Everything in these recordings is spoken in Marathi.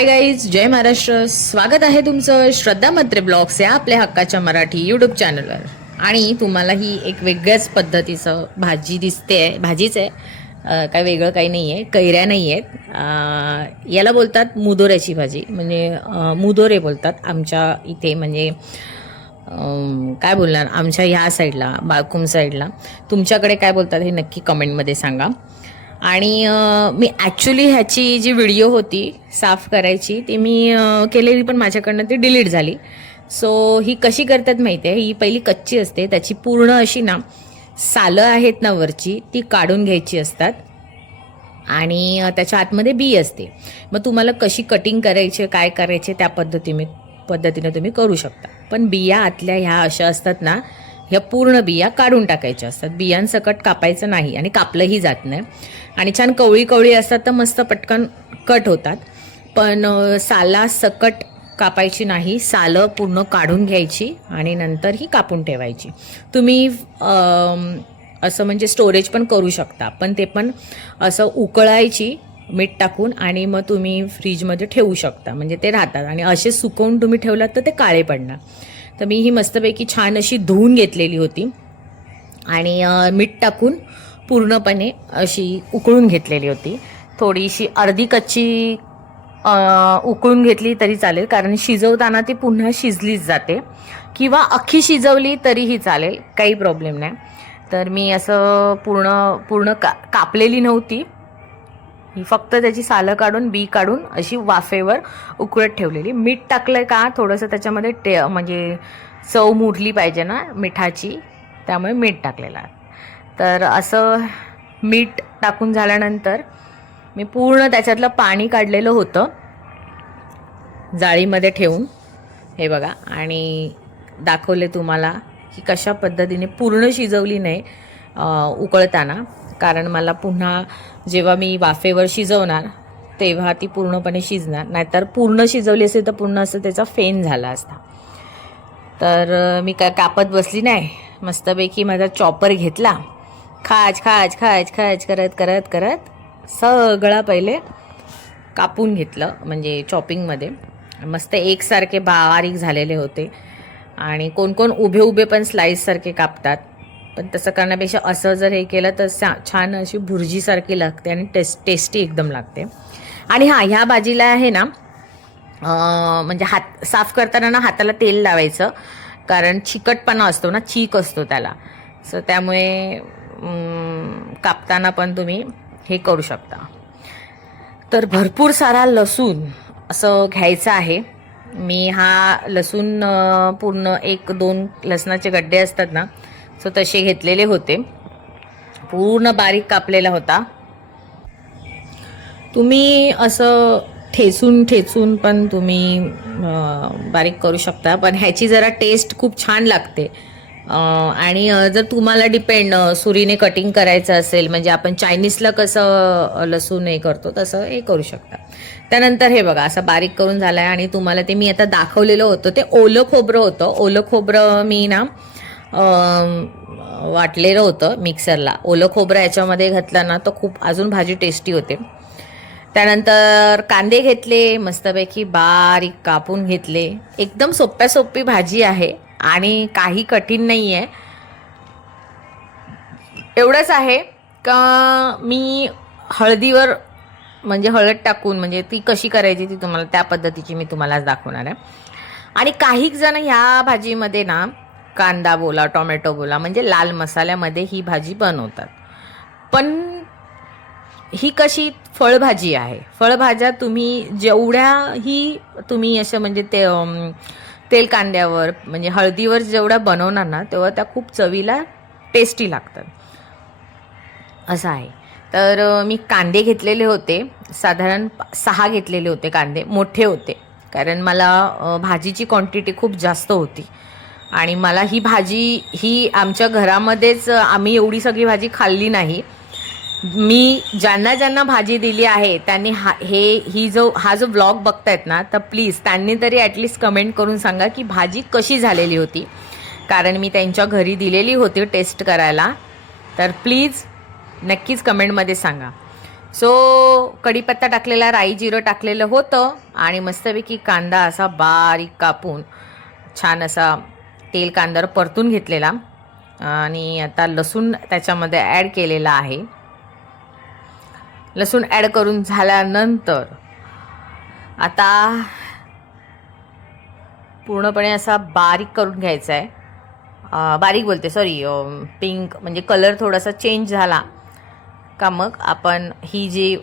हाय गाईज, जय महाराष्ट्र. स्वागत आहे तुमचं श्रद्धा म्हात्रे ब्लॉग्स या आपल्या हक्काच्या मराठी यूट्यूब चॅनलवर. आणि तुम्हाला ही एक वेगळ्याच पद्धतीचं भाजी दिसते आहे. भाजीच आहे, काय वेगळं काही नाही आहे. कैऱ्या नाही आहेत. याला बोलतात मुदोऱ्याची भाजी, म्हणजे मुदोरे बोलतात आमच्या इथे. म्हणजे काय बोलणार, आमच्या ह्या साईडला, बाळकुम साईडला. तुमच्याकडे काय बोलतात हे नक्की कमेंटमध्ये सांगा. आणि मी ॲक्च्युली ह्याची जी व्हिडिओ होती साफ करायची ती मी केलेली, पण माझ्याकडनं ती डिलीट झाली. सो ही कशी करतात माहिती आहे, ही पहिली कच्ची असते, त्याची पूर्ण अशी ना सालं आहेत ना वरची ती काढून घ्यायची असतात. आणि त्याच्या आतमध्ये बी असते. मग तुम्हाला कशी कटिंग करायची, काय करायचे त्या पद्धतीने तुम्ही करू शकता. पण बिया आतल्या ह्या अशा असतात ना, ह्या पूर्ण बिया काढून टाकायच्या असतात. बियांसकट कापायचं नाही आणि कापलंही जात नाही. आणि छान कवळी कवळी असतात तर मस्त पटकन कट होतात. पण साला सकट कापायची नाही, सालं पूर्ण काढून घ्यायची आणि नंतर ही कापून ठेवायची. तुम्ही असं म्हणजे स्टोरेज पण करू शकता, पण ते पण असं उकळायची मीठ टाकून आणि मग तुम्ही फ्रीजमध्ये ठेवू शकता, म्हणजे ते राहतात. आणि असे सुकवून तुम्ही ठेवलात तर ते काळे पडणार. तर मी ही मस्तपैकी छान अशी धुवून घेतलेली होती आणि मीठ टाकून पूर्णपणे अशी उकळून घेतलेली होती. थोडीशी अर्धी कच्ची उकळून घेतली तरी चालेल, कारण शिजवताना ती पुन्हा शिजलीच जाते. किंवा अख्खी शिजवली तरीही चालेल, काही प्रॉब्लेम नाही. तर मी असं पूर्ण कापलेली नव्हती ही, फक्त त्याची सालं काढून बी काढून अशी वाफेवर उकळत ठेवलेली. मीठ टाकलं का थोडंसं त्याच्यामध्ये म्हणजे चव मुरली पाहिजे ना मिठाची, त्यामुळे मीठ टाकलेलं आहे. तर असं मीठ टाकून झाल्यानंतर मी पूर्ण त्याच्यातलं पाणी काढलेलं होतं जाळीमध्ये ठेवून, हे बघा. आणि दाखवले तुम्हाला की कशा पद्धतीने पूर्ण शिजवली नाही उकळताना, कारण मला पुन्हा जेव्हा मी वाफेवर शिजवणार तेव्हा ती पूर्णपणे शिजणार. नाहीतर पूर्ण शिजवली असेल तर पूर्ण असं त्याचा फेन झाला असता. तर मी काय कापत बसली नाही, मस्तपैकी माझा चॉपर घेतला, खाज खाज खाज खाज करत करत करत सगळा पहिले कापून घेतलं, म्हणजे चॉपिंगमध्ये. मस्त एकसारखे बारीक झालेले होते. आणि कोण कोण उभे उभे पण स्लाईससारखे कापतात, पण तसं करण्यापेक्षा असं जर हे केलं तर छान अशी भुर्जीसारखी लागते आणि टेस्टी एकदम लागते. आणि हां, ह्या भाजीला आहे ना म्हणजे हात साफ करताना ना हाताला तेल लावायचं, कारण चिकटपणा असतो ना, चीक असतो त्याला. सो त्यामुळे कापताना पण तुम्ही हे करू शकता. तर भरपूर सारा लसूण असं घ्यायचं आहे. मी हा लसूण पूर्ण 1-2 लसणाचे गड्डे असतात ना, सो तसे घेतलेले होते. पूर्ण बारीक कापलेला होता. तुम्ही असं ठेचून पण तुम्ही बारीक करू शकता, पण ह्याची जरा टेस्ट खूप छान लागते. आणि जर तुम्हाला डिपेंड सुरीने कटिंग करायचं असेल, म्हणजे आपण चायनीजला कसं लसूण हे करतो तसं हे करू शकता. त्यानंतर हे बघा असं बारीक करून झालं आहे. आणि तुम्हाला ते मी आता दाखवलेलं होतं ते ओलं खोबरं होतं. ओलं खोबरं मी ना वाटलेलं होतं मिक्सरला. ओलं खोबरं याच्यामध्ये घातलं ना तर खूप अजून भाजी टेस्टी होते. त्यानंतर कांदे घेतले, मस्तपैकी बारीक कापून घेतले. एकदम सोपी भाजी आहे आणि काही कठीण नाही आहे. एवढंच आहे का मी हळदीवर म्हणजे हळद टाकून, म्हणजे ती कशी करायची ती तुम्हाला त्या पद्धतीची मी तुम्हाला दाखवणार आहे. आणि काही जण ह्या भाजीमध्ये ना कांदा बोला, टोमॅटो बोला, म्हणजे लाल मसाल्यामध्ये ही भाजी बनवतात. पण ही कशी फळभाजी आहे. फळभाज्या तुम्ही जेवढ्याही तुम्ही असं म्हणजे तेल कांद्यावर म्हणजे हळदीवर जेवढ्या बनवणार ना तेव्हा त्या खूप चवीला टेस्टी लागतात, असं आहे. तर मी कांदे घेतलेले होते, साधारण 6 घेतलेले होते कांदे. मोठे होते, कारण मला भाजीची क्वांटिटी खूप जास्त होती. आणि मला ही भाजी ही आमच्या घरामध्येच आम्ही एवढी सगळी भाजी खाल्ली नाही. मी ज्यांना भाजी दिली आहे त्यांनी हा जो व्लॉग बघतायत ना, तर प्लीज त्यांनी तरी ॲटलिस्ट कमेंट करून सांगा की भाजी कशी झालेली होती, कारण मी त्यांच्या घरी दिलेली होती टेस्ट करायला. तर प्लीज नक्कीच कमेंटमध्ये सांगा. सो कढीपत्ता टाकलेला, राई जिरं टाकलेलं होतं आणि मस्तपैकी कांदा असा बारीक कापून छान असा तेल कांद्यावर परतून घेतलेला आणि आता लसूण त्याच्यामध्ये ॲड केलेला आहे. लसूण ॲड करून झाल्यानंतर आता पूर्णपणे असा बारीक करून घ्यायचा आहे. बारीक बोलते सॉरी, पिंक म्हणजे कलर थोडासा चेंज झाला का मग आपण ही जी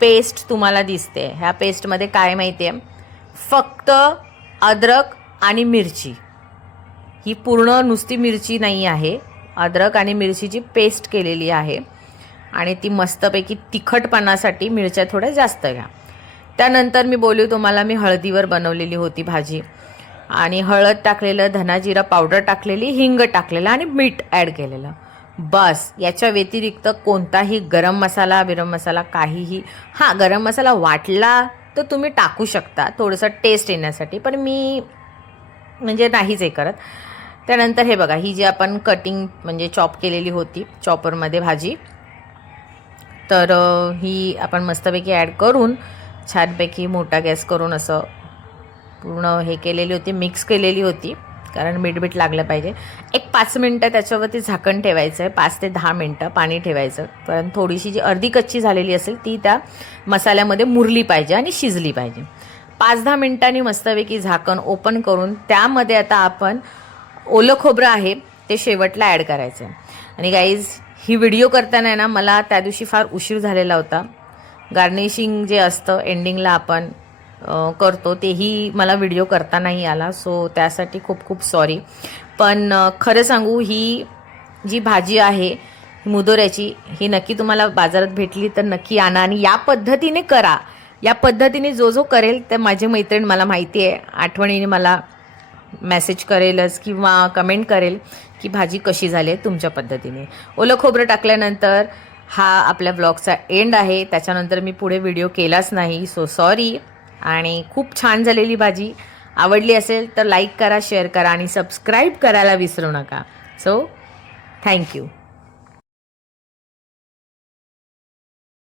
पेस्ट तुम्हाला दिसते ह्या पेस्टमध्ये काय माहिती आहे, फक्त अद्रक आणि मिरची, ही पूर्ण नुसती मिरची नाही आहे, अद्रक आणि मिरचीची पेस्ट केलेली आहे आणि ती मस्तपैकी तिखटपणासाठी मिरच्या थोड्या जास्त घ्या. त्यानंतर मी बोलू तुम्हाला मी हळदीवर बनवलेली होती भाजी आणि हळद टाकलेलं, धना जिरा पावडर टाकलेली, हिंग टाकलेलं आणि मीठ ॲड केलेलं. बस याच्या व्यतिरिक्त कोणताही गरम मसाला काहीही, हां गरम मसाला वाटला तर तुम्ही टाकू शकता थोडंसं टेस्ट येण्यासाठी, पण मी म्हणजे नाहीच हे करत. त्यानंतर हे बघा, ही जी आपण कटिंग म्हणजे चॉप केलेली होती चॉपरमध्ये भाजी, तर ही आपण मस्तपैकी ॲड करून छानपैकी मोठा गॅस करून असं पूर्ण हे केलेली होती, मिक्स केलेली होती, कारण मीठ लागलं पाहिजे. एक 5 मिनटं त्याच्यावरती झाकण ठेवायचं आहे, 5 ते 10 मिनटं पाणी ठेवायचं, कारण थोडीशी जी अर्धी कच्ची झालेली असेल ती त्या मसाल्यामध्ये मुरली पाहिजे आणि शिजली पाहिजे. 5-10 मिनटांनी मस्तपैकी झाकण ओपन करून त्यामध्ये आता आपण ओलं खोबरं आहे ते शेवटला ॲड करायचं आहे. आणि गाईज ही व्हिडिओ करताना ना मला त्या दिवशी फार उशीर झालेला होता. गार्निशिंग जे असतं एंडिंगला आपण करतो तेही मला व्हिडिओ करता नाही आला, सो त्यासाठी खूप खूप सॉरी. पण खरं सांगू, ही जी भाजी आहे मुदोऱ्याची, ही नक्की तुम्हाला बाजारात भेटली तर नक्की आणा आणि या पद्धतीने करा. या पद्धतीने जो करेल तर माझी मैत्रीण मला माहिती आहे आठवणीने मला मेसेज करेलच किंवा कमेंट करेल की भाजी कशी झाली आहे तुमच्या पद्धतीने. ओलं खोबरं टाकल्यानंतर हा आपल्या ब्लॉगचा एंड आहे. त्याच्यानंतर मी पुढे व्हिडिओ केलाच नाही, सो सॉरी. आणि खूप छान झालेली भाजी. आवडली असेल तर लाईक करा, शेअर करा आणि सबस्क्राईब करायला विसरू नका. So thank you.